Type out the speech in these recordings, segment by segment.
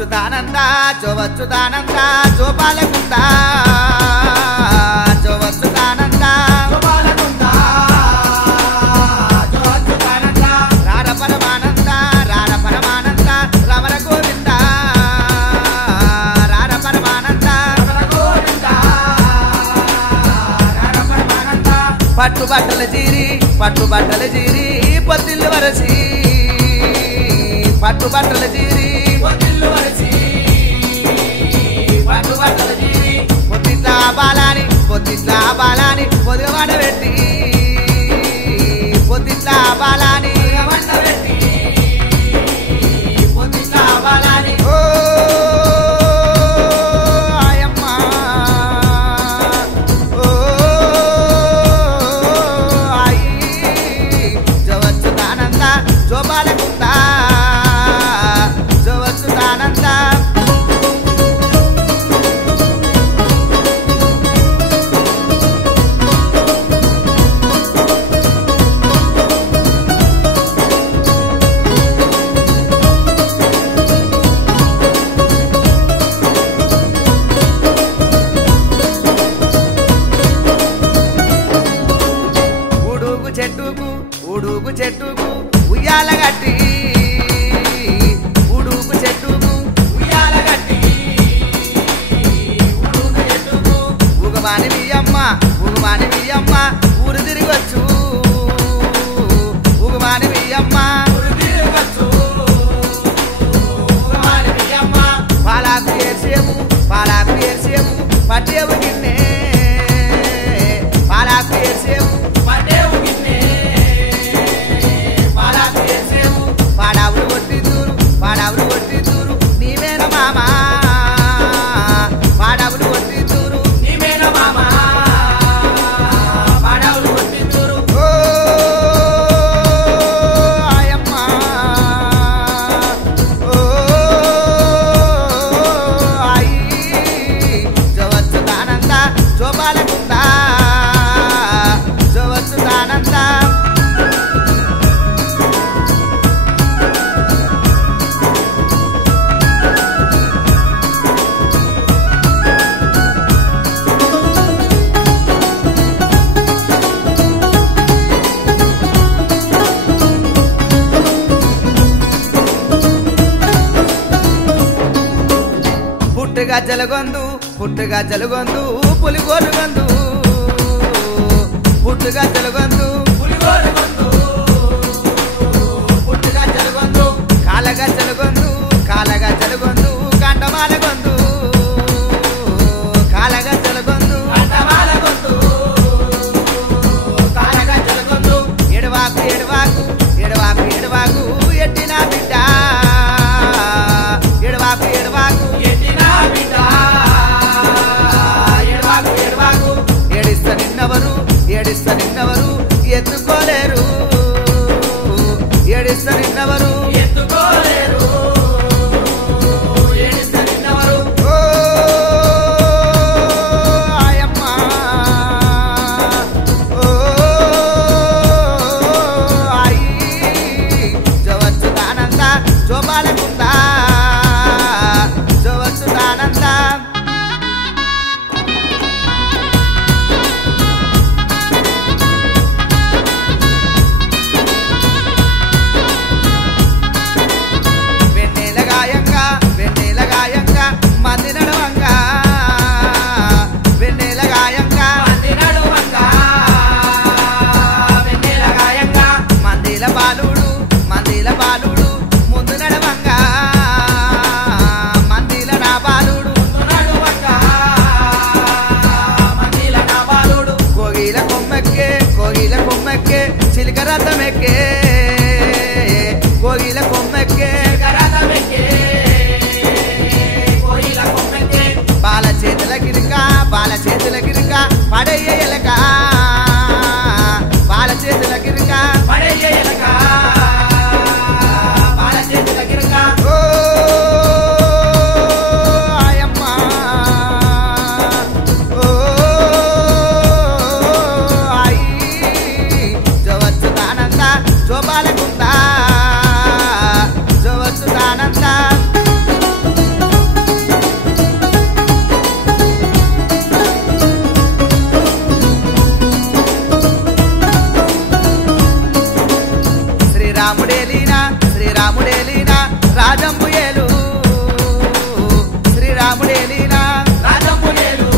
జోవచ్చుదానంద జోవచ్చుదానంద జోపాలకుంద జోవచ్చుదానంద గోపాలకుంద జోవచ్చుదానంద రార పరమానంద రార పరమానంద రమణ గోవింద రార పరమానంద రమణ గోవింద రార పరమానంద పట్టుబట్టల జీరి పొత్తిల్లు వరసి పట్టుబట్టల జీరి పొత్తిల్లు వరసి పట్టుబట్టల జీరి పొత్తిట్లా బాలాని పొదిగవాడ పెట్టి పొత్తిట్లా బాలాని వంట పెట్టి పొత్తిట్లా బాలాని ఓ ఆయమ్మ ఓ ఆయి జోవచ్చుదానంద జోపాలకుంద జోవచ్చుదానంద ఉడుగు చెట్టుకు ఉయ్యాల గట్టి ఉడుగు చెట్టుకు ఉయ్యాల గట్టి ఉడుగు చెట్టుకు ఉగమాని వియ్యమ్మ ఊరు తిరిగొచ్చు ఉగమాని వియ్యమ్మ ఊరు తిరగచ్చు ఉగమాని వియ్యమ్మ పాలాకు ఏర్సేము పట్టేవు గిన్నె పాలాకు ఏర్సేము పడేవు గిన్నె పాలాకు వేసేవు పాడావులు కొట్టిద్దూరు నీవేన మామా పాడావులు కొట్టిద్దూరు నీవేన మామ పాడవులు కొట్టించురు ఓ ఆయమ్మ ఓ ఆయి జోవచ్చుదానంద జోపాలకుంద జోవచ్చుదానంద పుట్టుగా జలగొందు పులిగోరు గొందు పుట్టుగా జలగొందు పులిగోరు గొంతు పుట్టుగా జలగొంతు కాలగా జలగొందు కండమాల గొందు కాలగా జలగొందు అంటమాల గొంతు కాలగా జలగొంతు ఎడవాకు ఎట్టిన బిడ్డ ఎడవాకు ఎట్టిన బిడ్డ ఎడవాకు ఏడిస్త నిన్నవరు ఎత్తుకోలేరు ఏడిస్త నిన్నవరు ఎత్తుకోలేరు ఏడిస్తే నిన్నవరు ఓ ఆయమ్మ ఓ ఆయి జోవచ్చుదానంద జోపాలకుంద జోవచ్చుదానంద వెన్నెల గాయంగా మంది నడవంగా వెన్నెల గాయంగా మంది నడువంగా వెన్నెల గాయంగా మందిల బాలుడు ముందు నడవంగా మందిల నా బాలుడు ముందు నడువంగా మందిల నా బాలుడు కోగిల కొమ్మెక్కే చిలిక రథమెక్కే కోగిల కొమ్మెక్కే గరదమెక్కే కోయిల కొమ్మెక్కే బాల చేతుల గిరిక పడయ్య ఎలక బాల చేతుల గిరిక పడయ్య ఎలక బాల చేతుల గిరక ఓ ఆయమ్మ ఓ ఆయి జోవచ్చుదానంద జోపాలకుంద జోవచ్చుదానంద శ్రీరాముడేలినా శ్రీరాముడేలినా రాజంబు ఏలు శ్రీరాముడేలినా రాజంబులేలు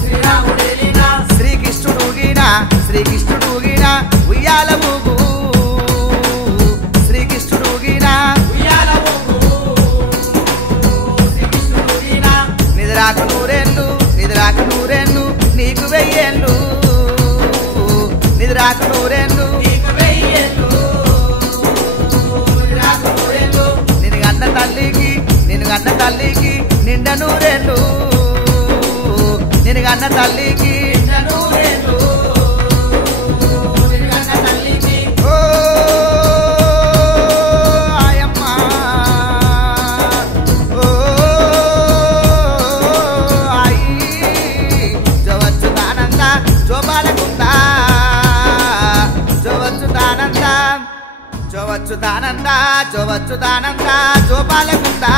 శ్రీరాముడేలినా శ్రీకృష్ణుడుగినా శ్రీకృష్ణుడుగినా ఉయ్యాల ఊగు శ్రీకృష్ణుడుగినా ఉయ్యాల ఊగు శ్రీకృష్ణుడుగినా నిద్రాకు నూరేళ్ళు నిద్రాకు నూరేళ్ళు నీకు వెయ్యేళ్ళు నిద్రాకు నూరేళ్ళు నీకు వెయ్యేళ్ళు నిద్రాకు నూరేళ్ళు నిన్ను కన్న తల్లికి నిండ నూరేళ్ళు నిన్ను కన్న తల్లికి నిండ నూరేళ్ళు నిన్ను కన్న తల్లికి ఓ ఆయమ్మ ఓ ఆయి జవచ్చుతానంద జోపాలకుందా జవచ్చుతానంద జోపాలకుందా